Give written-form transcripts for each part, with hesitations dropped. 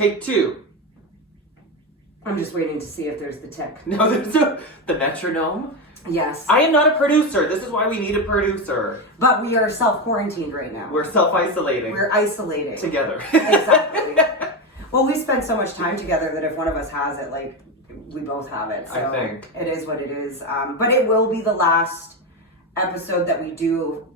Take two. I'm just waiting to see if there's the tick. No, there's the metronome. Yes. I am not a producer. This is why we need a producer. But we are self-quarantined right now. We're self-isolating. We're isolating. Together. Exactly. Well, we spend so much time together that if one of us has it, like, we both have it. So I think. it is what it is. But it will be the last episode that we do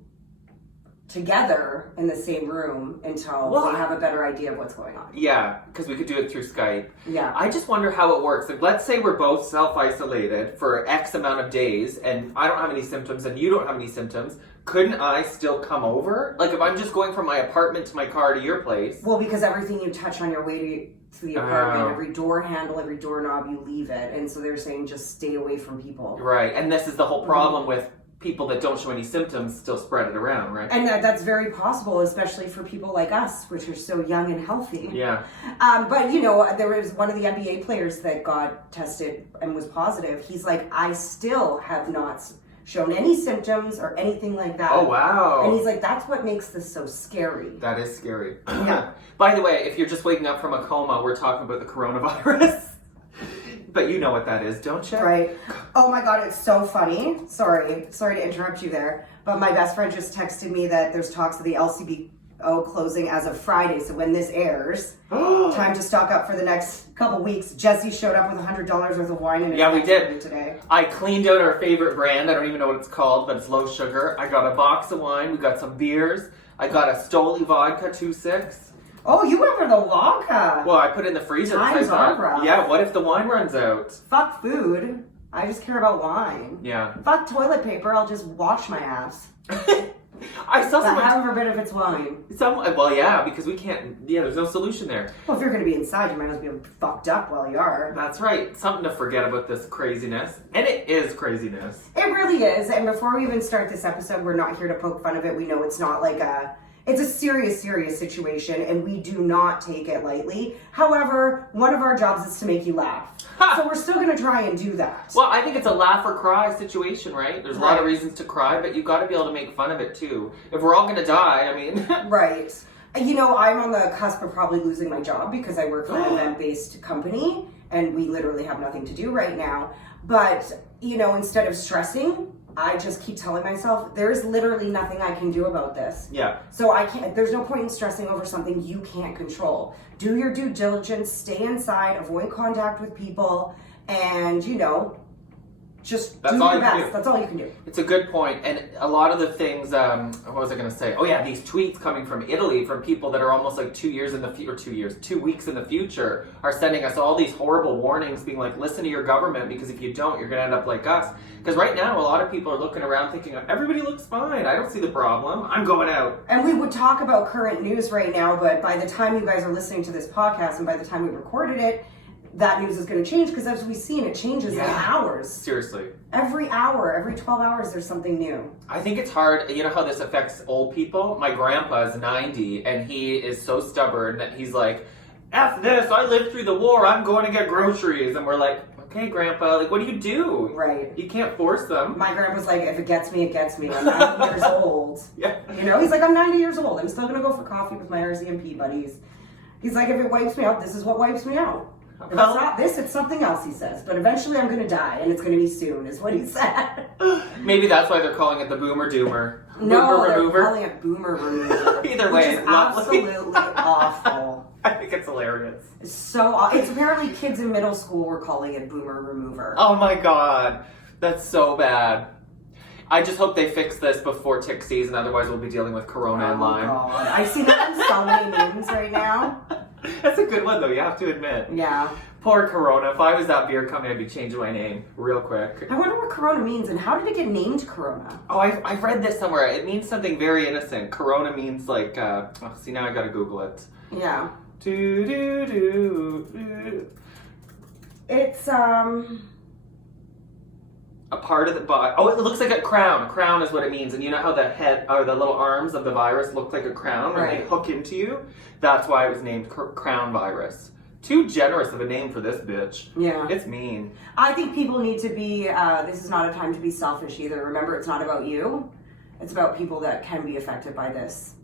together in the same room until we have a better idea of what's going on. Yeah, because we could do it through Skype. Yeah. I just wonder how it works. Like, let's say we're both self-isolated for X amount of days and I don't have any symptoms and you don't have any symptoms. Couldn't I still come over? Like, if I'm just going from my apartment to my car to your place. Well, because everything you touch on your way to the apartment, every door handle, every doorknob, you leave it. And so they're saying just stay away from people. Right. And this is the whole problem with people that don't show any symptoms still spread it around, right? And that's very possible, especially for people like us, which are so young and healthy. Yeah. But, you know, there was one of the NBA players that got tested and was positive. He's like, I still have not shown any symptoms or anything like that. Oh, wow. And he's like, that's what makes this so scary. That is scary. Yeah. By the way, if you're just waking up from a coma, we're talking about the coronavirus. But you know what that is, don't you? Right. Oh my God, it's so funny. Sorry to interrupt you there. But my best friend just texted me that there's talks of the LCBO closing as of Friday. So when this airs, time to stock up for the next couple weeks. Jesse showed up with $100 worth of wine in his we did today. I cleaned out our favorite brand. I don't even know what it's called, but it's low sugar. I got a box of wine. We got some beers. I got a Stoli vodka 2.6. Oh, you went for the vodka. Well, I put it in the freezer. Times are rough. Yeah, what if the wine runs out? Fuck food. I just care about wine. Yeah. Fuck toilet paper. I'll just wash my ass. I saw But someone. heaven forbid if it's wine. Well, yeah, because we can't. Yeah, there's no solution there. Well, if you're going to be inside, you might as well be fucked up while you are. That's right. Something to forget about this craziness. And it is craziness. It really is. And before we even start this episode, we're not here to poke fun of it. We know it's not like it's a serious situation, and we do not take it lightly. However, one of our jobs is to make you laugh. So we're still going to try and do that. Well, I think it's a laugh or cry situation, right? There's a lot of reasons to cry, but you've got to be able to make fun of it too. If we're all going to die, I mean... Right. You know, I'm on the cusp of probably losing my job because I work for an event-based company, and we literally have nothing to do right now. But, you know, instead of stressing, I just keep telling myself, there's literally nothing I can do about this. Yeah. So there's no point in stressing over something you can't control. Do your due diligence, stay inside, avoid contact with people, and, you know, just do your best. That's all you can do. It's a good point. And a lot of the things, what was I going to say? Oh yeah, these tweets coming from Italy from people that are almost like 2 years in the future, 2 weeks in the future are sending us all these horrible warnings being like, listen to your government because if you don't, you're going to end up like us. Because right now, a lot of people are looking around thinking, everybody looks fine. I don't see the problem. I'm going out. And we would talk about current news right now, but by the time you guys are listening to this podcast and by the time we recorded it, that news is going to change because as we've seen, it changes in hours. Seriously. Every hour, every 12 hours, there's something new. I think it's hard. You know how this affects old people? My grandpa is 90 and he is so stubborn that he's like, F this, I lived through the war, I'm going to get groceries. And we're like, okay, grandpa, like, what do you do? Right. You can't force them. My grandpa's like, if it gets me, it gets me. I'm 90 years old. Yeah. You know, he's like, I'm 90 years old. I'm still going to go for coffee with my RCMP buddies. He's like, if it wipes me out, this is what wipes me out. If it's not this, it's something else, he says. But eventually I'm going to die, and it's going to be soon, is what he said. Maybe that's why they're calling it the Boomer Doomer. No, Boomer they're Remover. calling it Boomer Remover. Either way, which is absolutely awful. I think it's hilarious. It's apparently kids in middle school were calling it Boomer Remover. Oh my god. That's so bad. I just hope they fix this before tick season, otherwise we'll be dealing with Corona and Lyme. God. I see that in so many memes right now. That's a good one though, you have to admit. Yeah. Poor Corona. If I was that beer company, I'd be changing my name real quick. I wonder what Corona means and how did it get named Corona? Oh, I've read this somewhere. It means something very innocent. Corona means like, see now I gotta Google it. Yeah. Do, do, do, do. It's, a part of the body. Oh, it looks like a crown. A crown is what it means. And you know how the head or the little arms of the virus look like a crown when they hook into you? That's why it was named crown virus. Too generous of a name for this bitch. Yeah. It's mean. I think people need to be, this is not a time to be selfish either. Remember, it's not about you. It's about people that can be affected by this.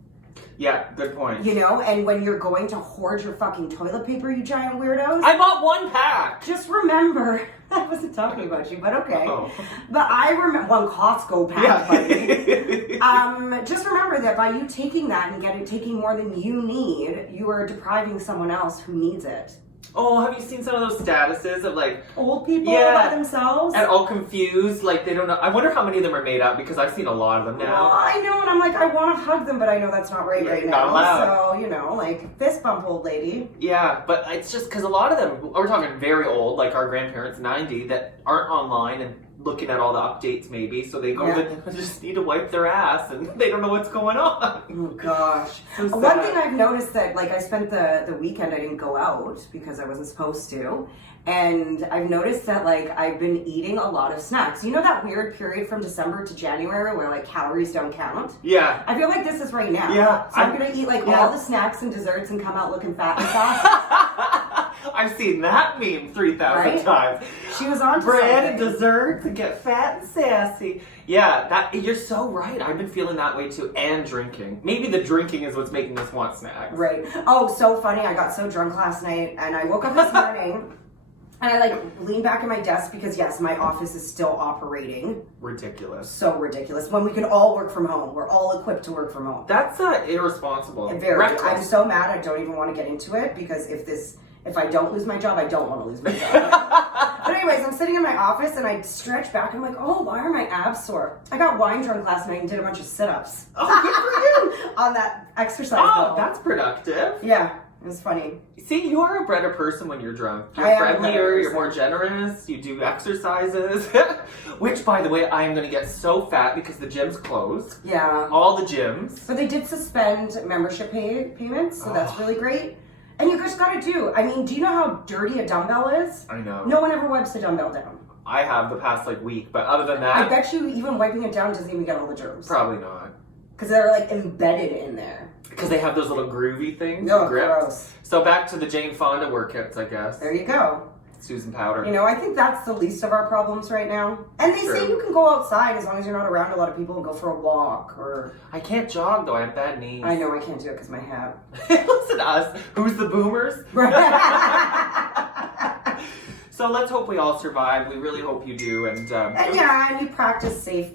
Yeah, good point. You know, and when you're going to hoard your fucking toilet paper, you giant weirdos, I bought 1 pack. just remember, I wasn't talking about you, but okay. Oh. But I remember one Costco pack, buddy. Yeah. Just remember that by you taking that and taking more than you need, you are depriving someone else who needs it. Oh, have you seen some of those statuses of like Old people Yeah. by themselves. and all confused, like they don't know. I wonder how many of them are made up because I've seen a lot of them Well, now. I know, and I'm like, I want to hug them, but I know that's not right Yeah, right not now. allowed. So, you know, like, fist bump, old lady. Yeah, but it's just because a lot of them, we're talking very old, like our grandparents, 90, that aren't online and looking at all the updates maybe, so they go they just need to wipe their ass and they don't know what's going on. Oh, gosh. So One sad. thing I've noticed that, like, I spent the weekend, I didn't go out because I wasn't supposed to. And I've noticed that, like, I've been eating a lot of snacks. You know that weird period from December to January where, like, calories don't count? Yeah. I feel like this is right now. Yeah, So I'm going to eat, like, yeah. all the snacks and desserts and come out looking fat and soft. I've seen that meme 3,000 Right? times. She was on to Bread and something. dessert to get fat and sassy. Yeah, that you're so right. I've been feeling that way too, and drinking. Maybe the drinking is what's making us want snacks. Right. Oh, so funny. I got so drunk last night and I woke up this morning and I like leaned back at my desk because yes, my office is still operating. Ridiculous. So ridiculous. When we can all work from home. We're all equipped to work from home. That's irresponsible. Very. Reckless. I'm so mad I don't even want to get into it because if I don't lose my job, I don't want to lose my job. But anyways, I'm sitting in my office and I stretch back and I'm like, oh, why are my abs sore? I got wine drunk last night and did a bunch of sit-ups. Oh, good for you. On that exercise Oh, ball. that's productive. Yeah, it was funny. See, you are a better person when you're drunk. I You're am a better friendlier, you're person. more generous, you do exercises. Which, by the way, I am going to get so fat because the gym's closed. Yeah. All the gyms. So they did suspend membership payments, so that's Oh. really great. And you just gotta do you know how dirty a dumbbell is? I know. No one ever wipes a dumbbell down. I have the past week, but other than I that, bet you even wiping it down doesn't even get all the germs. probably not. Because they're like embedded in there. Because they have those little groovy things. No, grips. gross. So back to the Jane Fonda workouts, I guess. There you go. Susan Powder. You know, I think that's the least of our problems right now. And they say True. you can go outside as long as you're not around a lot of people and go for a walk or... I can't jog though, I have bad knees. I know I can't do it because my hat. Listen to us. Who's the boomers? So let's hope we all survive. We really hope you do. And And you practice safe.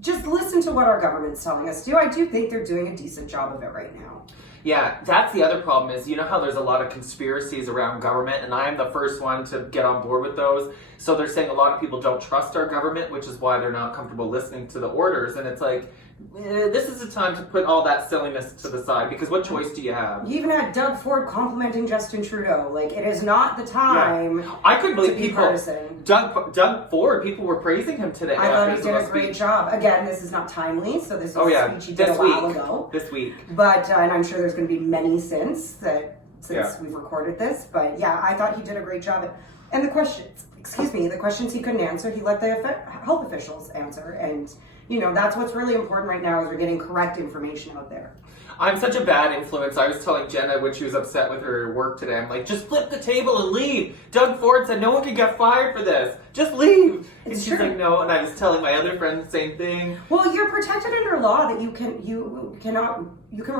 Just listen to what our government's telling us to do. I do think they're doing a decent job of it right now. yeah, that's the other problem is, you know how there's a lot of conspiracies around government, and I am the first one to get on board with those. So they're saying a lot of people don't trust our government, which is why they're not comfortable listening to the orders. And it's like, this is the time to put all that silliness to the side, because what choice do you have? You even had Doug Ford complimenting Justin Trudeau. Like, it is not the time I couldn't to believe be people. partisan. Doug Ford, people were praising him today. I thought he after did a his great speech. job. Again, this is not timely, so this is Oh a yeah, speech he did a this while week. ago. This week. But, and I'm sure there's going to be many since Yeah. we've recorded this. But yeah, I thought he did a great job. And the questions he couldn't answer, he let the health officials answer. And, you know, that's what's really important right now is we're getting correct information out there. I'm such a bad influence. I was telling Jenna when she was upset with her work today, I'm like, just flip the table and leave. Doug Ford said no one can get fired for this. Just leave. And It's she's true. like, no. And I was telling my other friend the same thing. Well, you're protected under law that you can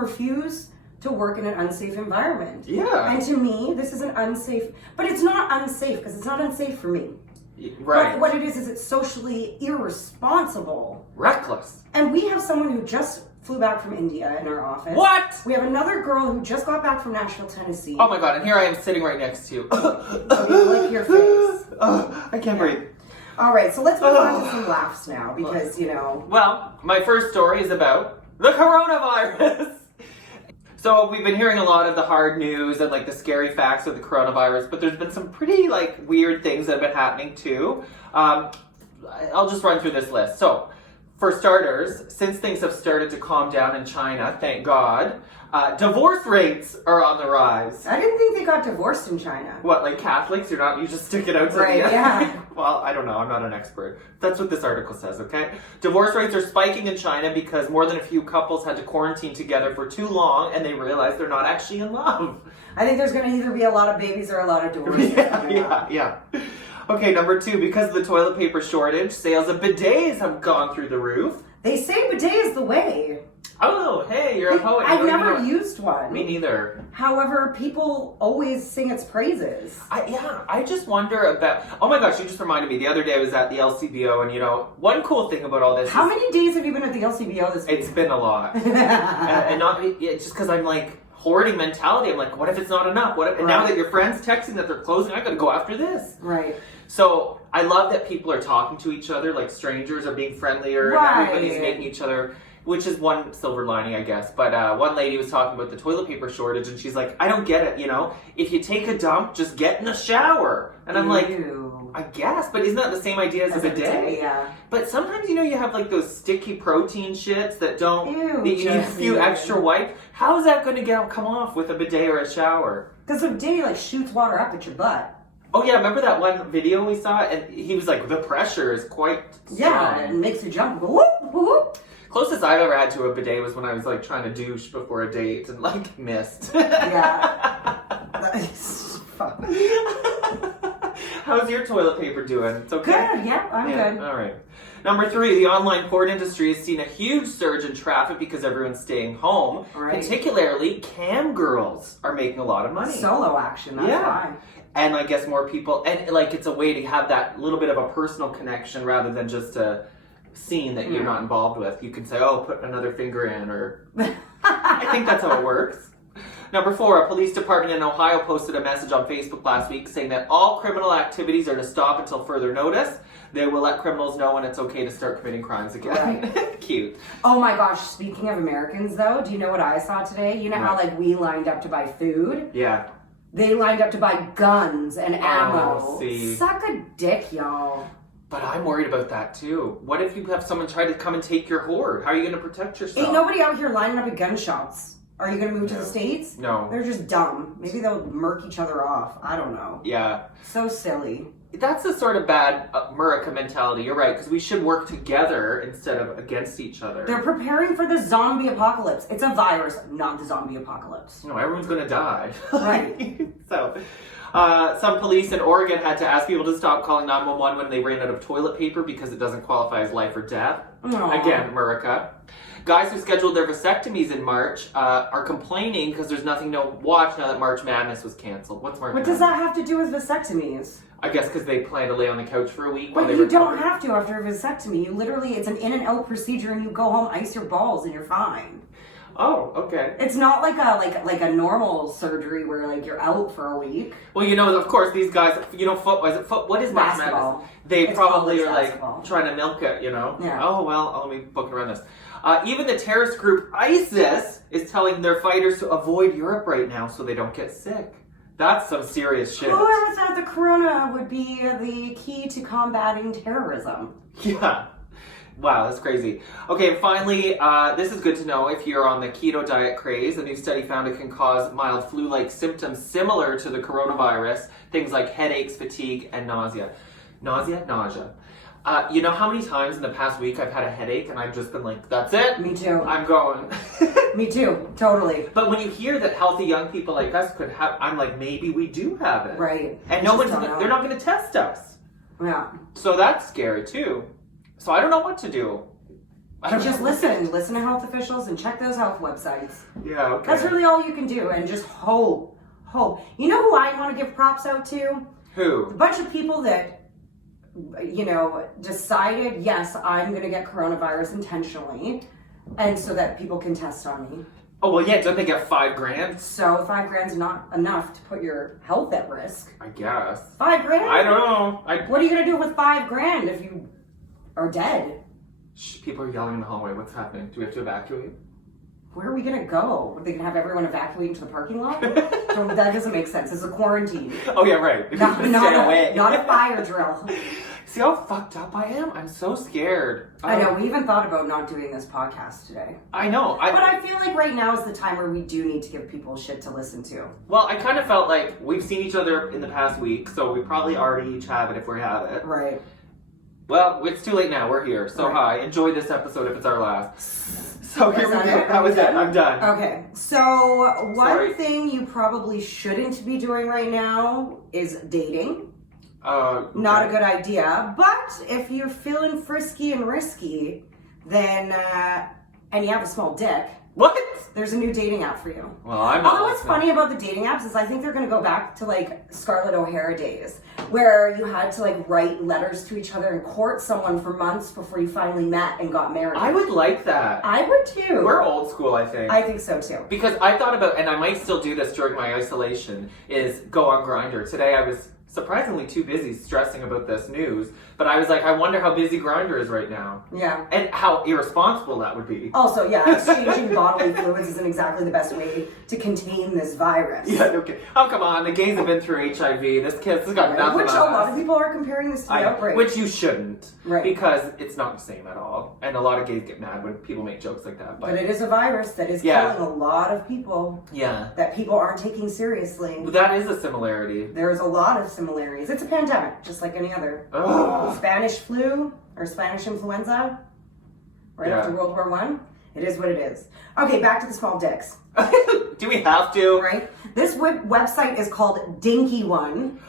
refuse to work in an unsafe environment. Yeah. And to me, this is an unsafe, but it's not unsafe because it's not unsafe for me. Right. But what it is it's socially irresponsible. Reckless. And we have someone who just flew back from India in our office. What? We have another girl who just got back from Nashville, Tennessee. Oh my god, and here I am sitting right next to you. Lick your face. I can't breathe. All right, so let's move on to some laughs now because, you know. Well, my first story is about the coronavirus. So we've been hearing a lot of the hard news and like the scary facts of the coronavirus, but there's been some pretty like weird things that have been happening too. I'll just run through this list. So, for starters, since things have started to calm down in China, thank God, divorce rates are on the rise. I didn't think they got divorced in China. What, like Catholics? You just stick it out to Right, the end? yeah. Well, I don't know. I'm not an expert. That's what this article says, okay? Divorce rates are spiking in China because more than a few couples had to quarantine together for too long and they realized they're not actually in love. I think there's going to either be a lot of babies or a lot of divorces. Yeah. Okay, number 2, because of the toilet paper shortage, sales of bidets have gone through the roof. They say bidet is the way. Oh, hey, you're a poet. I've You don't never even know- used one. Me neither. However, people always sing its praises. I just wonder about. Oh my gosh, you just reminded me. The other day I was at the LCBO, and one cool thing about all this. How is many days have you been at the LCBO this week? It's been a lot, and not it's just because I'm like hoarding mentality. I'm like, what if it's not enough? What if? And now Right. that your friend's texting that they're closing, I got to go after this. Right. So I love that people are talking to each other, like strangers are being friendlier, Right. and everybody's making each other. Which is one silver lining, I guess. But one lady was talking about the toilet paper shortage, and she's like, I don't get it, If you take a dump, just get in the shower. And I'm like, Ew. I guess, but isn't that the same idea as a bidet? Yeah. But sometimes, you have like those sticky protein shits that don't, Ew, that you need a few Jesse. extra wipes. How is that going to come off with a bidet or a shower? Because the day like shoots water up at your butt. Oh yeah, remember that one video we saw? And he was like, the pressure is quite strong. Yeah, it makes you jump. Go whoop, whoop. Closest I've ever had to a bidet was when I was like trying to douche before a date and like missed. Yeah. Fuck. How's your toilet paper doing? It's okay? Good, yeah, I'm good. All right. Number 3, the online porn industry has seen a huge surge in traffic because everyone's staying home. Right. Particularly, cam girls are making a lot of money. Solo action, that's Yeah. why. And I guess more people, and like it's a way to have that little bit of a personal connection rather than just a scene that you're not involved with. You can say, oh, put another finger in, or I think that's how it works. Number 4, a police department in Ohio posted a message on Facebook last week saying that all criminal activities are to stop until further notice. They will let criminals know when it's okay to start committing crimes again. Right. Cute. Oh my gosh, speaking of Americans though, do you know what I saw today? You know how like we lined up to buy food? Yeah. They lined up to buy guns and ammo. see. Suck a dick, y'all. But I'm worried about that too. What if you have someone try to come and take your hoard? How are you going to protect yourself? Ain't nobody out here lining up at gun shops. Are you gonna move to the States? No. They're just dumb. Maybe they'll murk each other off. I don't know. Yeah. So silly. That's the sort of bad America mentality. You're right, because we should work together instead of against each other. They're preparing for the zombie apocalypse. It's a virus, not the zombie apocalypse. No, everyone's going to die. Right. So, some police in Oregon had to ask people to stop calling 911 when they ran out of toilet paper because it doesn't qualify as life or death. Aw. Again, America. Guys who scheduled their vasectomies in March are complaining because there's nothing to watch now that March Madness was canceled. What's March What Madness? does that have to do with vasectomies? I guess because they plan to lay on the couch for a week while But they you recover. don't have to after a vasectomy. You literally, it's an in and out procedure, and you go home, ice your balls, and you're fine. Oh, okay. It's not like a normal surgery where like you're out for a week. Well, of course, these guys, what is March Basketball. Madness? They It's probably college are basketball. trying to milk it, Yeah. Oh, well, let me book around this. Even the terrorist group ISIS is telling their fighters to avoid Europe right now so they don't get sick. That's some serious shit. Who ever thought the corona would be the key to combating terrorism? Yeah. Wow, that's crazy. Okay, and finally, this is good to know if you're on the keto diet craze. A new study found it can cause mild flu-like symptoms similar to the coronavirus, things like headaches, fatigue, and nausea. Nausea. You know how many times in the past week I've had a headache and I've just been like, that's it? Me too. I'm going. Me too. Totally. But when you hear that healthy young people like us could have, I'm like, maybe we do have it. Right. And Just don't know. they're not going to test us. Yeah. So that's scary too. So I don't know what to do. I don't Just know. listen to health officials and check those health websites. Yeah, okay. That's really all you can do, and just hope. You know who I want to give props out to? Who? A bunch of people that, decided, yes, I'm going to get coronavirus intentionally, and so that people can test on me. Oh, well, yeah, don't they get $5,000? So $5,000's not enough to put your health at risk. I guess. $5,000? I don't know. What are you going to do with $5,000 if you are dead? Shh, people are yelling in the hallway. What's happening? Do we have to evacuate? Where are we going to go? Are they going to have everyone evacuate into the parking lot? That doesn't make sense. It's a quarantine. Oh, yeah, right. Not Stay away. a fire drill. See how fucked up I am? I'm so scared. I know, we even thought about not doing this podcast today. I know. But I feel like right now is the time where we do need to give people shit to listen to. Well, I kind of felt like we've seen each other in the past week, so we probably already each have it if we have it. Right. Well, it's too late now. We're here. So Right. hi. Enjoy this episode if it's our last. So here we that go. it? That was it. Done? I'm done. Okay, so Sorry. one thing you probably shouldn't be doing right now is dating. Not a good idea, but if you're feeling frisky and risky, then and you have a small dick, What? there's a new dating app for you. Well, I'm not. Although what's funny about the dating apps is I think they're going to go back to like Scarlett O'Hara days, where you had to like write letters to each other and court someone for months before you finally met and got married. I would like that. I would too. We're old school, I think. I think so too. Because I thought about, and I might still do this during my isolation, is go on Grindr. Today I was surprisingly too busy stressing about this news, but I was like, I wonder how busy Grindr is right now. Yeah. And how irresponsible that would be. Also, yeah, exchanging bodily fluids isn't exactly the best way to contain this virus. Yeah, okay. Oh, come on. The gays have been through HIV. This kid's got Right. nothing Which on a lot us. of people are comparing this to the outbreak. Which you shouldn't. Right. Because it's not the same at all. And a lot of gays get mad when people make jokes like that. But it is a virus that is Yeah. killing a lot of people Yeah. that people aren't taking seriously. That is a similarity. There's a lot of similarities. It's a pandemic, just like any other. Ugh. Spanish flu or Spanish influenza, right Yeah. after World War One. It is what it is. Okay, back to the small dicks, Do we have to? right? This website is called Dinky One.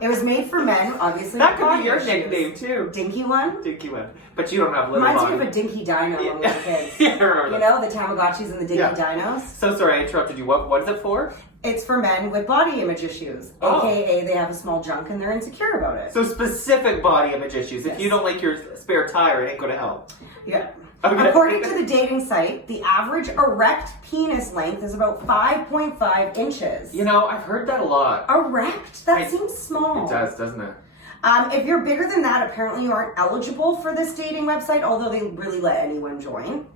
It was made for men, obviously. That with could be body your issues. nickname too. Dinky One? Dinky one. But you don't have little Reminds body. me of a dinky dino when we were kids. Yeah, I remember You that. know, the Tamagotchis and the dinky Yeah. dinos? So sorry I interrupted you. What is it for? It's for men with body image issues. Oh. AKA they have a small junk and they're insecure about it. So specific body image issues. If Yes. you don't like your spare tire, it ain't gonna help. Yeah. Okay. According to the dating site, the average erect penis length is about 5.5 inches. You know, I've heard that a lot. Erect? That I- seems small. It does, doesn't it? If you're bigger than that, apparently you aren't eligible for this dating website, although they really let anyone join.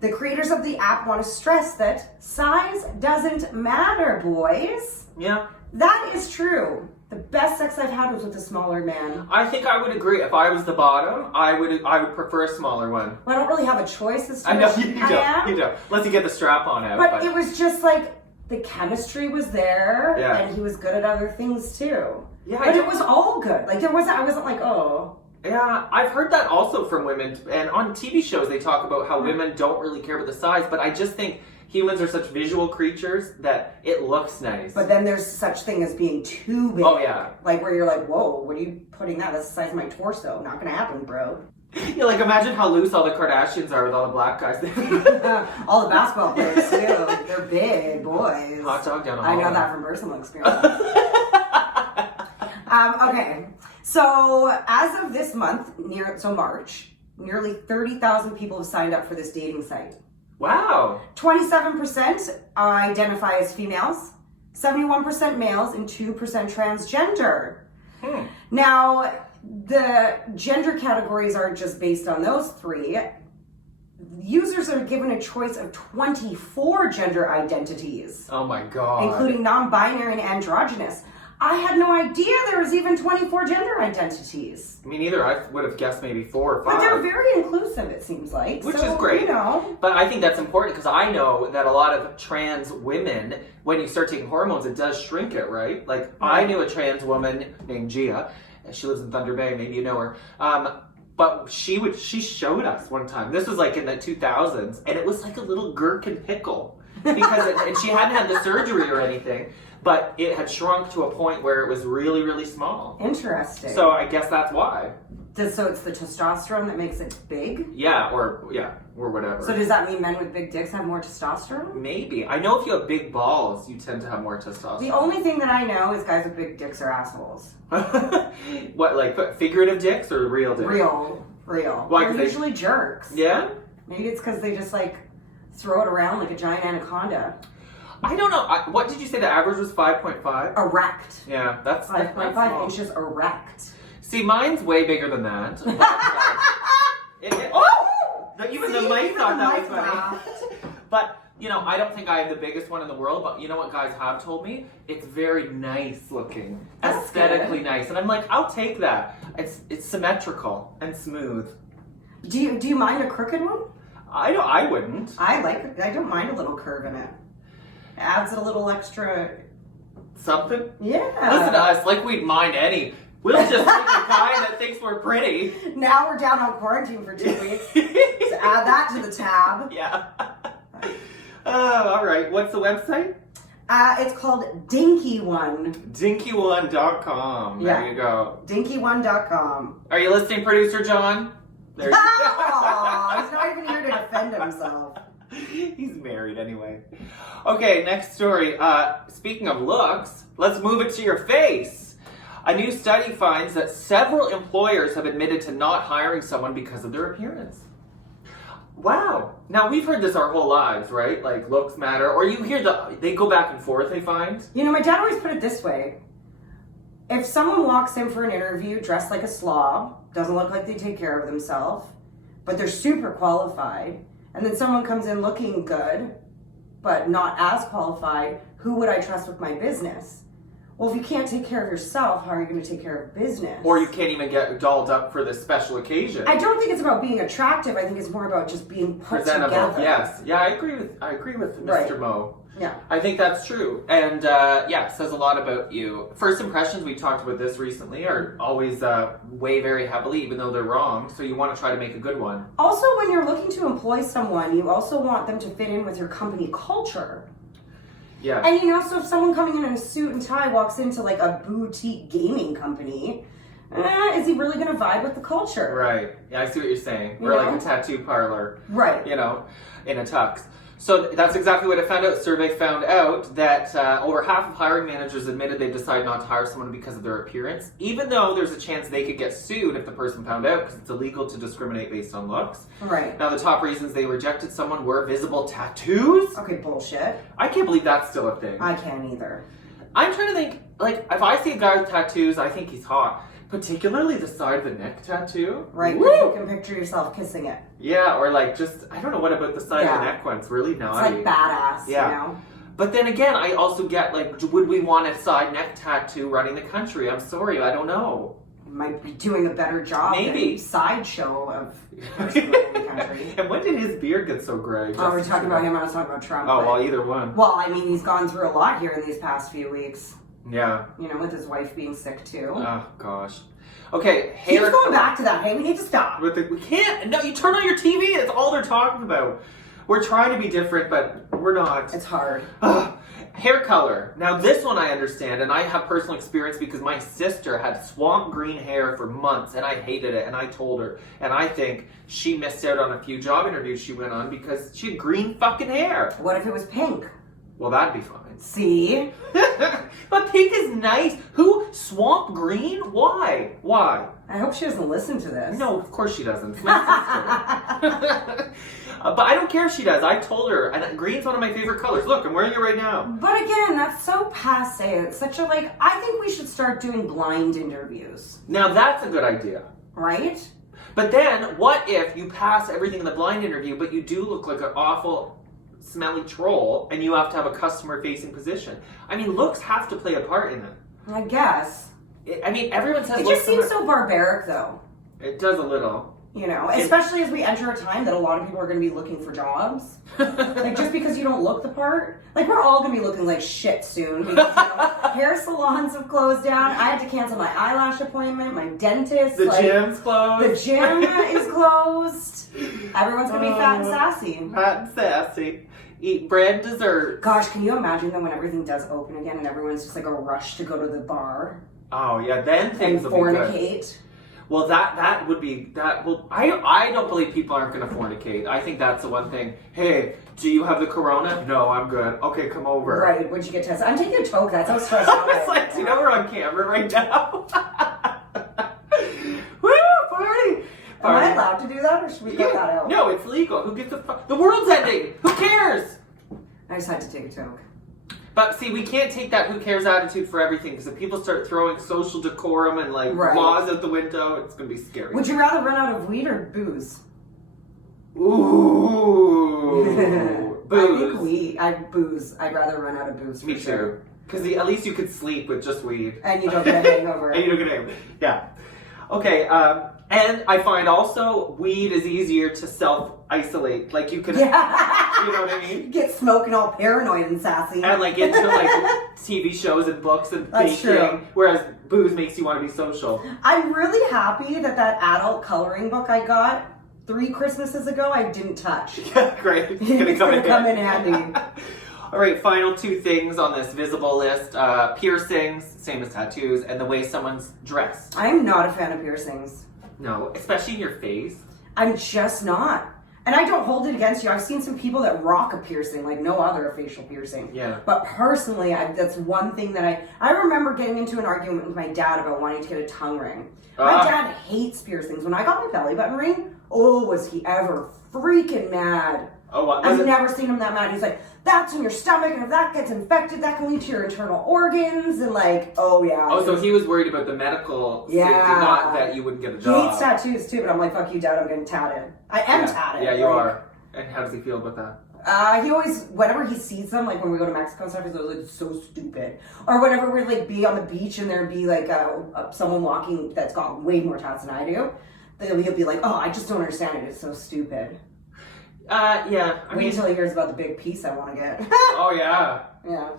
The creators of the app want to stress that size doesn't matter, boys. Yeah. That is true. The best sex I've had was with a smaller man. I think I would agree. If I was the bottom, I would prefer a smaller one. Well, I don't really have a choice as to I know which you I don't. am. You don't. Unless you get the strap on out. But it was just like the chemistry was there, Yeah. and he was good at other things too. Yeah, But it was all good. Like I wasn't like, oh. Yeah, I've heard that also from women, and on TV shows they talk about how women don't really care about the size, but I just think humans are such visual creatures that it looks nice. But then there's such thing as being too big. Oh, yeah. Like where you're like, whoa, what are you putting that? That's the size of my torso. Not gonna happen, bro. Yeah, like imagine how loose all the Kardashians are with all the black guys. All the basketball players too. They're big boys. Hot dog down the I know hallway. that from personal experience. Okay, so as of this month, March, nearly 30,000 people have signed up for this dating site. Wow. 27% identify as females, 71% males, and 2% transgender. Now, the gender categories aren't just based on those three. Users are given a choice of 24 gender identities, Oh my god. including non-binary and androgynous. I had no idea there was even 24 gender identities. Me neither. I would have guessed maybe 4 or 5. But they're very inclusive, it seems like. Which So, is great. You know. But I think that's important because I know that a lot of trans women, when you start taking hormones, it does shrink it, right? Like, I knew a trans woman named Gia. She lives in Thunder Bay. Maybe you know her. But she showed us one time. This was like in the 2000s, and it was like a little gherkin pickle because and she hadn't had the surgery or anything, but it had shrunk to a point where it was really, really small. Interesting. So I guess that's why. So it's the testosterone that makes it big? Yeah, or whatever. So does that mean men with big dicks have more testosterone? Maybe. I know if you have big balls, you tend to have more testosterone. The only thing that I know is guys with big dicks are assholes. What, like figurative dicks or real dicks? Real. Why, They're 'cause they- usually jerks. Yeah? Maybe it's because they just like throw it around like a giant anaconda. I don't know. What did you say the average was 5.5? Erect. Yeah, that's 5.5 small. inches erect. See, mine's way bigger than that. Even the See? mic Even thought the that mic was funny. laughed. But, you know, I don't think I have the biggest one in the world, but you know what guys have told me? It's very nice looking. That's Aesthetically good. nice. And I'm like, I'll take that. It's symmetrical and smooth. Do you mind a crooked one? I wouldn't. I don't mind a little curve in it. It adds a little extra. Something? Yeah. Listen to us, like we'd mind any. We'll just take a guy that thinks we're pretty. Now we're down on quarantine for 2 weeks. So add that to the tab. Yeah. All right. What's the website? It's called Dinky One. Dinky1.com. Yeah. There you go. Dinky1.com. Are you listening, producer John? There you go. Oh, he's not even here to defend himself. He's married anyway. Okay, next story. Speaking of looks, let's move it to your face. A new study finds that several employers have admitted to not hiring someone because of their appearance. Wow. Now, we've heard this our whole lives, right? Like, looks matter. Or you hear they go back and forth, they find. You know, my dad always put it this way. If someone walks in for an interview dressed like a slob, doesn't look like they take care of themselves, but they're super qualified, and then someone comes in looking good, but not as qualified, who would I trust with my business? Well, if you can't take care of yourself, how are you going to take care of business? Or you can't even get dolled up for this special occasion. I don't think it's about being attractive. I think it's more about just being put Presentable. together. Yes. Yeah, I agree with Mr. Right. Mo. Yeah. I think that's true. And yeah, it says a lot about you. First impressions, we talked about this recently, are always weigh very heavily, even though they're wrong. So you want to try to make a good one. Also, when you're looking to employ someone, you also want them to fit in with your company culture. Yeah. And you know, so if someone coming in a suit and tie walks into like a boutique gaming company, is he really going to vibe with the culture? Right. Yeah, I see what you're saying. You Or know? like a tattoo parlor. Right. You know, in a tux. So that's exactly what it found out. Survey found out that over half of hiring managers admitted they decided not to hire someone because of their appearance, even though there's a chance they could get sued if the person found out, because it's illegal to discriminate based on looks. Right. Now, the top reasons they rejected someone were visible tattoos. Okay, bullshit. I can't believe that's still a thing. I can't either. I'm trying to think, like, if I see a guy with tattoos, I think he's hot. Particularly the side of the neck tattoo. Right, Woo! because you can picture yourself kissing it. Yeah, or like just, I don't know what about the side of Yeah. the neck one. It's really It's naughty. like badass, Yeah. you know? But then again, I also get like, would we want a side neck tattoo running the country? I'm sorry, I don't know. Might be doing a better job Maybe. than Sideshow of person running the country. And when did his beard get so gray? Oh, we're Justin talking about Trudeau? him, I was talking about Trump. Oh, but- well, either one. Well, I mean, he's gone through a lot here in these past few weeks. Yeah. You know, with his wife being sick too. Oh, gosh. Okay, He's hair. going back to that. Hey, we need to stop. We can't. No, you turn on your TV. It's all they're talking about. We're trying to be different, but we're not. It's hard. Hair color. Now, this one I understand, and I have personal experience because my sister had swamp green hair for months, and I hated it, and I told her. And I think she missed out on a few job interviews she went on because she had green fucking hair. What if it was pink? Well, that'd be fine. See? But pink is nice. Who? Swamp green? Why? Why? I hope she doesn't listen to this. No, of course she doesn't. It's my sister. But I don't care if she does. I told her, and green's one of my favorite colors. Look, I'm wearing it right now. But again, that's so passe. It's such a like, I think we should start doing blind interviews. Now that's a good idea. Right? But then, what if you pass everything in the blind interview, but you do look like an awful, smelly troll, and you have to have a customer-facing position? I mean, looks have to play a part in it. I guess. I mean, everyone says It looks just seems so barbaric though. It does a little. You know, especially as we enter a time that a lot of people are going to be looking for jobs. Like, just because you don't look the part. Like, we're all going to be looking like shit soon. Because, you know, hair salons have closed down. I had to cancel my eyelash appointment. My dentist. The like, gym's closed. The gym is closed. Everyone's going to be fat and sassy. Fat and sassy. Eat bread, dessert. Gosh, can you imagine though when everything does open again and everyone's just like a rush to go to the bar Oh yeah, then and things will be good. fornicate? Well, that would be that. Well, I don't believe people aren't going to fornicate. I think that's the one thing. Hey, do you have the corona? No, I'm good. Okay, come over. Right, would you get tested? I'm taking a toke. That's how stressed out I It's like, am. you know, we're on camera right now. Woo, party! Am I allowed to do that or should we cut that out? No, it's legal. Who gives a fuck? The world's ending. Who cares? I just had to take a toke. But see, we can't take that who cares attitude for everything, because if people start throwing social decorum and like Right. laws out the window, it's gonna be scary. Would you rather run out of weed or booze? Ooh, I think booze. booze. I'd rather run out of booze for Me sure. too. Because at least you could sleep with just weed. And you don't get a hangover. And you don't get a hangover. Yeah. Okay. And I find also weed is easier to self-isolate. Like you can, Yeah. you know what I mean? Get smoking all paranoid and sassy. And like into like TV shows and books and That's baking. true. Whereas booze makes you want to be social. I'm really happy that adult coloring book I got 3 Christmases ago I didn't touch. Yeah, great. It's gonna It's come gonna in come handy. in handy. All right, final 2 things on this visible list. Piercings, same as tattoos, and the way someone's dressed. I am not a fan of piercings. No, especially in your face. I'm just not. And I don't hold it against you. I've seen some people that rock a piercing like no other facial piercing. Yeah. But personally, that's one thing that I remember getting into an argument with my dad about wanting to get a tongue ring. My dad hates piercings. When I got my belly button ring, oh, was he ever freaking mad. Oh, what? I've never seen him that mad. He's like, that's in your stomach, and if that gets infected, that can lead to your internal organs, and like, oh yeah. Oh, so he was worried about the medical safety, not that you wouldn't get a He job. hates tattoos too, but I'm like, fuck you, Dad, I'm getting tatted. I am tatted. Yeah, you are. And how does he feel about that? He always, whenever he sees them, like when we go to Mexico and stuff, he's always like, it's so stupid. Or whenever we like be on the beach and there'd be like someone walking that's got way more tats than I do, he'll be like, oh, I just don't understand it. It's so stupid. Yeah. Wait until he hears about the big piece I want to get. Oh, yeah. Yeah.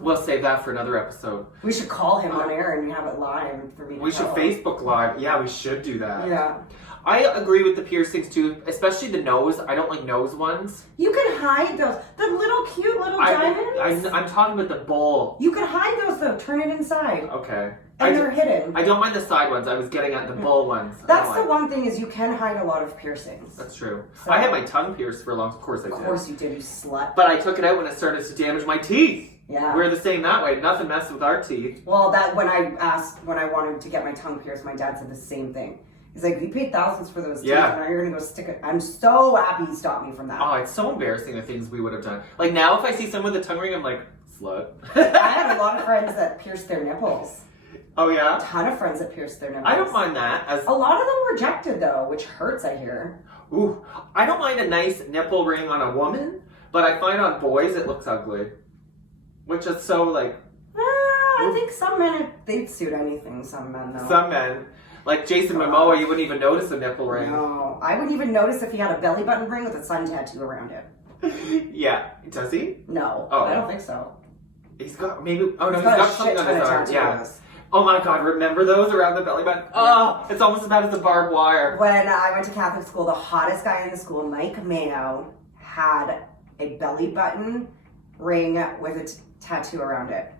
We'll save that for another episode. We should call him on air and have it live for me to We should tell him. Facebook Live. Yeah, we should do that. Yeah. I agree with the piercings too, especially the nose. I don't like nose ones. You can hide those. The little cute little diamonds. I'm talking about the bowl. You can hide those though. Turn it inside. Okay. And they're hidden. I don't mind the side ones. I was getting at the bowl ones. That's the one thing is you can hide a lot of piercings. That's true. So- I had my tongue pierced for a long. Of course I did. Of course you did, you slut. But I took it out when it started to damage my teeth. Yeah. We're the same that way. Nothing messes with our teeth. Well, that when I wanted to get my tongue pierced, my dad said the same thing. He's like, you paid thousands for those teeth, Yeah. and now you're gonna go stick it. I'm so happy he stopped me from that. Oh, it's so embarrassing the things we would have done. Like now, if I see someone with a tongue ring, I'm like, slut. I had a lot of friends that pierced their nipples. Oh yeah. A ton of friends that pierced their nipples. I don't mind that. A lot of them rejected though, which hurts. I hear. Ooh, I don't mind a nice nipple ring on a woman, but I find on boys it looks ugly. Which is so like. I think some men they'd suit anything. Some men though. Some men, like Jason Momoa, you wouldn't even notice a nipple ring. No, I wouldn't even notice if he had a belly button ring with a sun tattoo around it. Yeah, does he? No, Oh. I don't think so. He's got maybe. Oh no, He's he's got got a something shit on ton his of arm. Yeah. tattoos. Oh my God, remember those around the belly button? Oh, it's almost as bad as the barbed wire. When I went to Catholic school, the hottest guy in the school, Mike Mayo, had a belly button ring with a tattoo around it.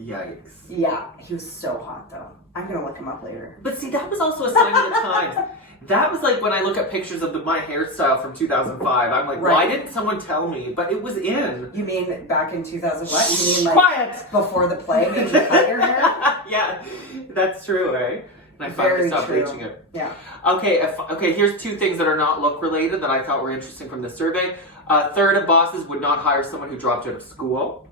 Yikes. Yeah, he was so hot though. I'm gonna look him up later. But see, that was also a sign of the times. That was like when I look at pictures of my hairstyle from 2005. I'm like, Right. why didn't someone tell me? But it was in. You mean back in 2000 what? You mean like Quiet! before the plague and you cut your hair? Yeah, that's true, eh? And I finally Very stopped true. bleaching it. Yeah. Okay, here's two things that are not look related that I thought were interesting from the survey. A third of bosses would not hire someone who dropped out of school.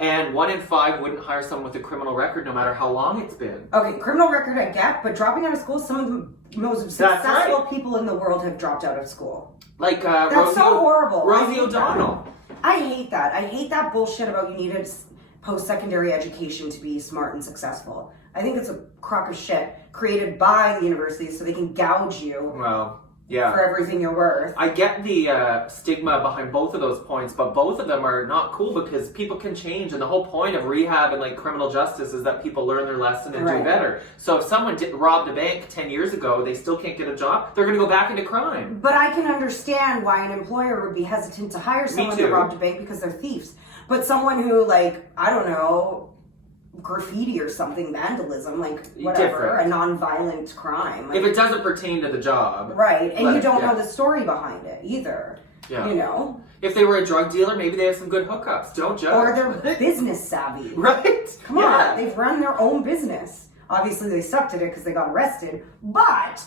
And 1 in 5 wouldn't hire someone with a criminal record no matter how long it's been. Okay, criminal record I get, but dropping out of school, some of the most successful right. people in the world have dropped out of school. Like That's Rosie, so horrible. I Rosie hate O'Donnell. I hate that. I hate that bullshit about you needed post-secondary education to be smart and successful. I think it's a crock of shit created by the university so they can gouge you Well, yeah. for everything you're worth. I get the stigma behind both of those points, but both of them are not cool because people can change, and the whole point of rehab and like criminal justice is that people learn their lesson and do Right. better. So if someone robbed a bank 10 years ago, they still can't get a job, they're going to go back into crime. But I can understand why an employer would be hesitant to hire someone too. that robbed a bank because they're thieves. But someone who, like, I don't know, graffiti or something, vandalism, like whatever, Different. a non-violent crime. Like, If it doesn't pertain to the job. right, and Let you it- don't yeah. know the story behind it either. Yeah. You know? If they were a drug dealer, maybe they have some good hookups. Don't judge. Or they're business savvy. Right? Come on, they've run their own business. Obviously, they sucked at it because they got arrested, but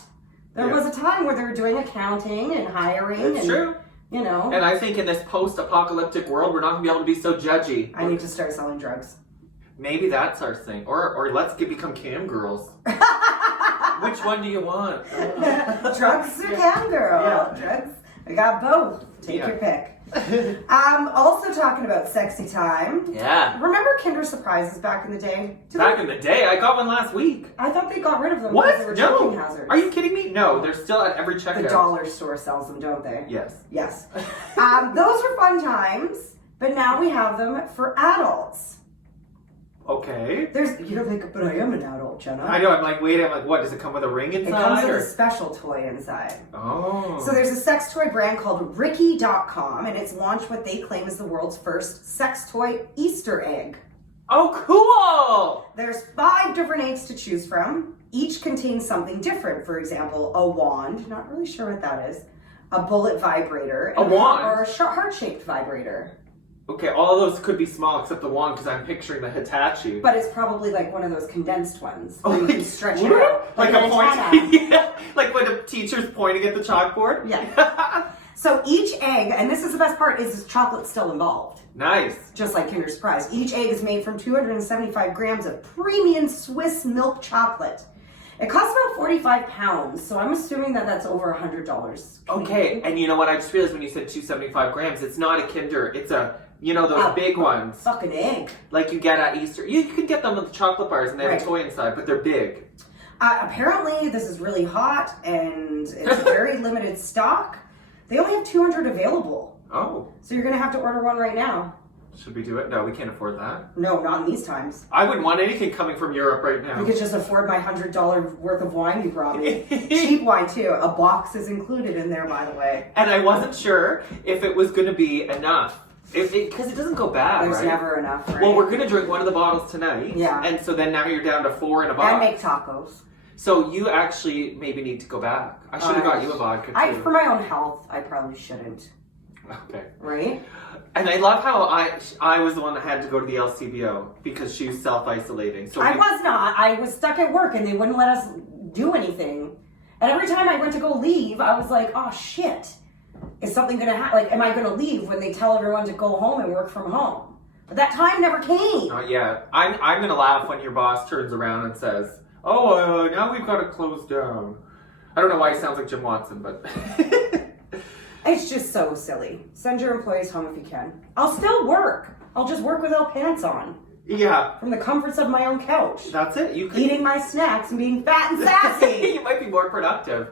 there Yeah. was a time where they were doing accounting and hiring. It's and, true. You know, And I think in this post-apocalyptic world, we're not going to be able to be so judgy. I need to start selling drugs. Maybe that's our thing. Or let's become cam girls. Which one do you want? Drugs or cam girl? Yeah. Drugs. I got both. Take Yeah. your pick. Also talking about sexy time. Yeah. Remember Kinder Surprises back in the day? Back in the day, I got one last week. I thought they got rid of them What? because they were drinking No. hazards. Are you kidding me? No, they're still at every checkout. The dollar store sells them, don't they? Yes. Yes. Those were fun times, but now we have them for adults. Okay. You're like, but I am an adult, Jenna. I know. I'm like, wait. I'm like, what? Does it come with a ring inside? It comes with or? a special toy inside. Oh. So there's a sex toy brand called Ricky.com, and it's launched what they claim is the world's first sex toy Easter egg. Oh, cool. there's 5 different eggs to choose from. Each contains something different. For example, a wand, not really sure what that is, a bullet vibrator, A wand? or a heart-shaped vibrator. Okay, all of those could be small except the wand because I'm picturing the Hitachi. But it's probably like one of those condensed ones. Oh, where you like, can stretch it out. like an a point. antenna. Yeah, like when a teacher's pointing at the chalkboard. Yeah. So each egg, and this is the best part, is chocolate still involved. Nice. Just like Kinder Surprise. Each egg is made from 275 grams of premium Swiss milk chocolate. It costs about 45 pounds, so I'm assuming that that's over $100. Okay, and you know what? I just realized when you said 275 grams, it's not a Kinder. It's a, you know, those big ones. Fucking egg. Like you get at Easter. You can get them with the chocolate bars and they have Right. a toy inside, but they're big. Apparently, this is really hot and it's very limited stock. They only have 200 available. Oh, So you're going to have to order one right now. should we do it? No, we can't afford that. No, not in these times. I wouldn't want anything coming from Europe right now. You could just afford my $100 worth of wine you brought me. Cheap wine, too. A box is included in there, by the way. And I wasn't sure if it was going to be enough. Because it doesn't go bad, There's right? never enough, right? Well, we're going to drink one of the bottles tonight. Yeah. And so then now you're down to 4 in a box. And make tacos. So you actually maybe need to go back. I should have got you a vodka too. For my own health, I probably shouldn't. Okay. Right? And I love how I was the one that had to go to the LCBO because she was self-isolating. So I was not. I was stuck at work and they wouldn't let us do anything. And every time I went to go leave, I was like, oh shit. Is something going to happen? Like, am I going to leave when they tell everyone to go home and work from home? But that time never came. Not yet. I'm going to laugh when your boss turns around and says, oh, now we've got to close down. I don't know why he sounds like Jim Watson, but... It's just so silly. Send your employees home if you can. I'll still work. I'll just work without pants on. Yeah. From the comforts of my own couch. That's it. You could... Eating my snacks and being fat and sassy. You might be more productive.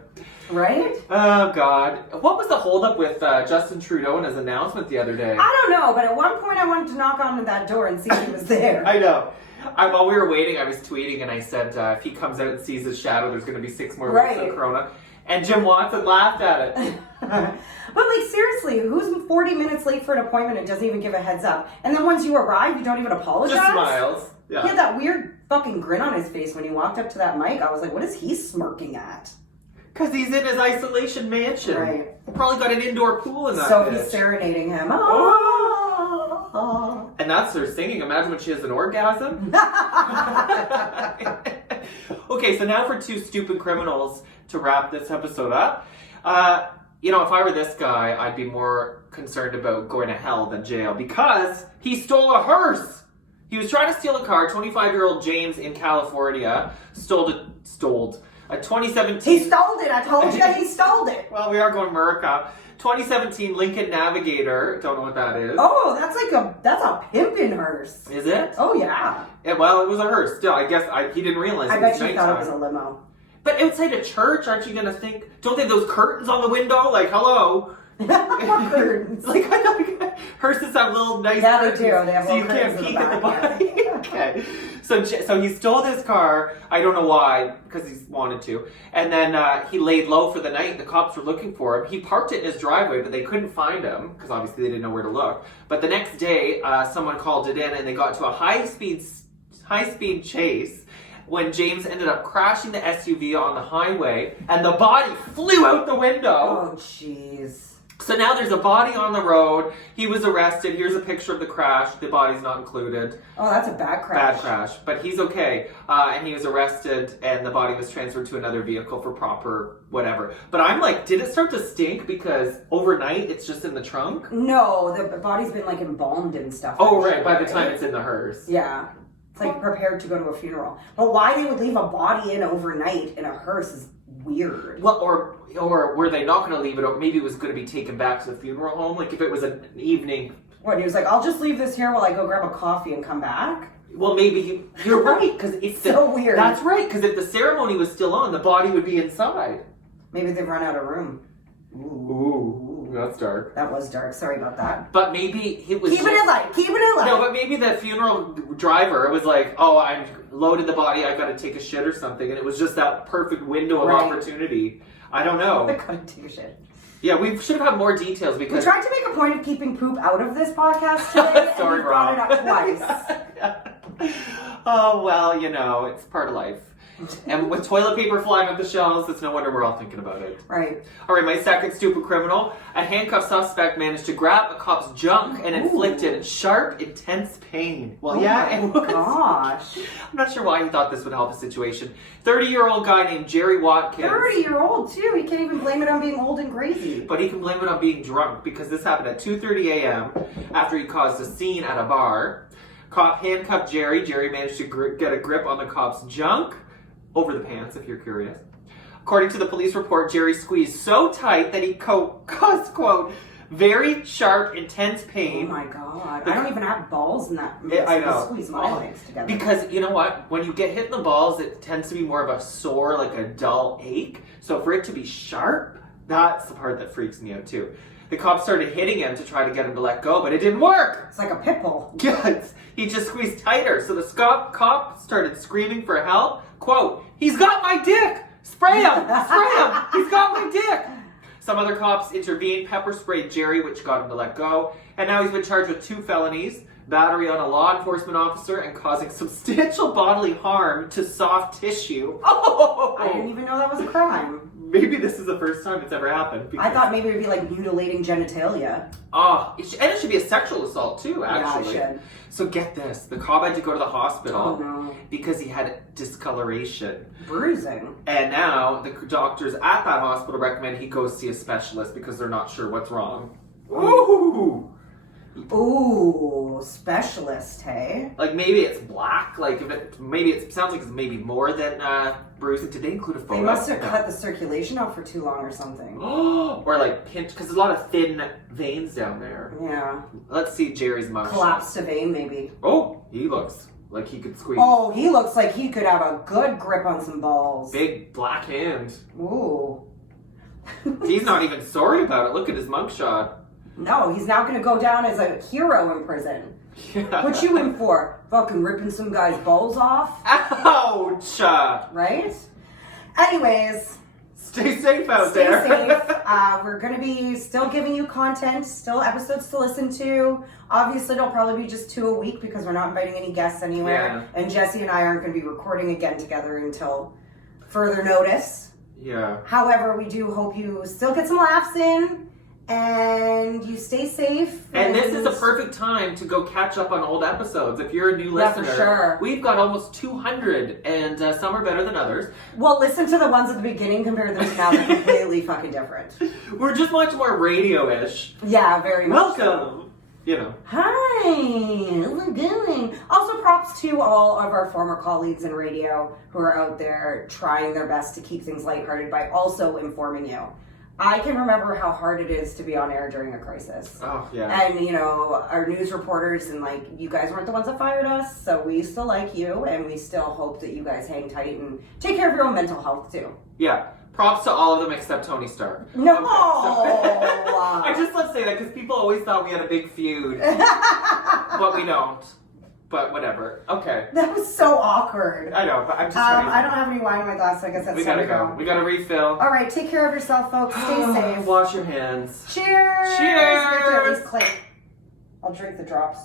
Right? Oh, God. What was the holdup with Justin Trudeau and his announcement the other day? I don't know, but at one point I wanted to knock on that door and see if he was there. I know. While we were waiting, I was tweeting and I said, if he comes out and sees his shadow, there's going to be 6 more weeks of Corona. And Jim Watson laughed at it. But like seriously, who's 40 minutes late for an appointment and doesn't even give a heads up? And then once you arrive, you don't even apologize? Just smiles. Yeah. He had that weird fucking grin on his face when he walked up to that mic. I was like, what is he smirking at? Because he's in his isolation mansion. Right. Probably got an indoor pool in that So bitch. he's serenading him. Oh. And that's her singing. Imagine when she has an orgasm. Okay, so now for 2 stupid criminals to wrap this episode up. You know, if I were this guy, I'd be more concerned about going to hell than jail because he stole a hearse. He was trying to steal a car. 25-year-old James in California stole a 2017... He stole it. I told you he stole it. Well, we are going America. 2017 Lincoln Navigator. Don't know what that is. Oh, that's a pimpin' hearse. Is it? Oh, yeah. Well, it was a hearse. Still, I guess he didn't realize I it bet was you nighttime. thought it was a limo. But outside a church, aren't you going to think... Don't they have those curtains on the window? Like, hello? Curtains. Like, hearses have little nice Yeah, they curtains, do. They have so you little can't curtains in peek the at the back, body. Okay. So he stole this car. I don't know why, because he wanted to. And then he laid low for the night. The cops were looking for him. He parked it in his driveway, but they couldn't find him, because obviously they didn't know where to look. But the next day, someone called it in, and they got to a high-speed chase when James ended up crashing the SUV on the highway, and the body flew out the window. Oh, jeez. So now there's a body on the road. He was arrested. Here's a picture of the crash. The body's not included. Oh, that's a bad crash. Bad crash. But he's okay. And he was arrested, and the body was transferred to another vehicle for proper whatever. But I'm like, did it start to stink because overnight it's just in the trunk? No, the body's been like embalmed and stuff. Oh, right. By the time it's in the hearse. Yeah. It's like prepared to go to a funeral. But why they would leave a body in overnight in a hearse is weird. Well, or were they not going to leave it? Or maybe it was going to be taken back to the funeral home. Like if it was an evening. What, he was like, I'll just leave this here while I go grab a coffee and come back? Well, maybe you're right because it's so weird. That's right because if the ceremony was still on, the body would be inside. Maybe they've run out of room. Ooh, that's dark. That was dark. Sorry about that. But maybe it was. Keeping it light. Keeping it light. No, but maybe the funeral driver was like, "Oh, I loaded the body. I got to take a shit or something," and it was just that perfect window of opportunity. I don't know. I gotta take a shit. Yeah, we should have had more details We because... tried to make a point of keeping poop out of this podcast today, Sorry, and we brought Rob. it up twice. Oh, well, it's part of life. And with toilet paper flying off the shelves, it's no wonder we're all thinking about it. Right. All right, my second stupid criminal. A handcuffed suspect managed to grab a cop's junk and inflicted sharp, intense pain. Well, Oh it my was. gosh. I'm not sure why he thought this would help the situation. 30-year-old guy named Jerry Watkins. 30-year-old too. He can't even blame it on being old and crazy. But he can blame it on being drunk because this happened at 2:30 a.m. after he caused a scene at a bar. Cop handcuffed Jerry. Jerry managed to get a grip on the cop's junk. Over the pants, if you're curious. According to the police report, Jerry squeezed so tight that he caused, quote, very sharp, intense Oh pain. my god. I don't even have balls in that. Yeah, I know. Squeeze my legs together. Because, you know what? When you get hit in the balls, it tends to be more of a sore, like a dull ache. So for it to be sharp, that's the part that freaks me out too. The cop started hitting him to try to get him to let go, but it didn't work. It's like a pit bull. Yes, he just squeezed tighter. So the cop started screaming for help. Quote, he's got my dick! Spray him! Spray him! He's got my dick! Some other cops intervened, pepper sprayed Jerry, which got him to let go. And now he's been charged with 2 felonies, battery on a law enforcement officer and causing substantial bodily harm to soft tissue. Oh! I didn't even know that was a crime. Maybe this is the first time it's ever happened. I thought maybe it would be like mutilating genitalia. Oh, and it should be a sexual assault too, actually. Yeah, it should. So get this, the cop had to go to the hospital Oh no. because he had discoloration. Bruising. And now the doctors at that hospital recommend he go see a specialist because they're not sure what's wrong. Ooh! Ooh, specialist, hey? Like maybe it's black, like maybe it sounds like it's maybe more than bruising. Did they include a photo? They must have No. cut the circulation out for too long or something. Or like pinch, because there's a lot of thin veins down there. Yeah. Let's see Jerry's mugshot. Collapsed a vein, maybe. Oh, he looks like he could squeeze. Oh, he looks like he could have a good grip on some balls. Big black hand. Ooh. He's not even sorry about it. Look at his mugshot. No, he's now gonna go down as a hero in prison. Yeah. What you in for? Fucking ripping some guy's balls off? Ouch! Right? Anyways, Stay safe out stay there. safe. We're gonna be still giving you content, still episodes to listen to. Obviously, it'll probably be just 2 a week because we're not inviting any guests anywhere. Yeah. And Jesse and I aren't gonna be recording again together until further notice. Yeah. However, we do hope you still get some laughs in and you stay safe. And this is a perfect time to go catch up on old episodes. If you're a new Yeah, for listener, sure. we've got almost 200, and some are better than others. Well, listen to the ones at the beginning compared to them now. They're completely fucking different. We're just much more radio-ish. Yeah, very much. so. Welcome. You know. Hi, how's it going? Also, props to all of our former colleagues in radio who are out there trying their best to keep things lighthearted by also informing you. I can remember how hard it is to be on air during a crisis. Oh, yeah. And, you know, our news reporters and, like, you guys weren't the ones that fired us, so we still like you, and we still hope that you guys hang tight and take care of your own mental health, too. Yeah. Props to all of them except Tony Stark. No! Okay, so- I just love to say that because people always thought we had a big feud, but we don't. But whatever. Okay. That was so awkward. I know, but I'm just trying to... I don't have any wine in my glass, so I guess that's We gotta time to go. We gotta refill. All right, take care of yourself, folks. Stay safe. Wash your hands. Cheers! Cheers! At least clink. I'll drink the drops.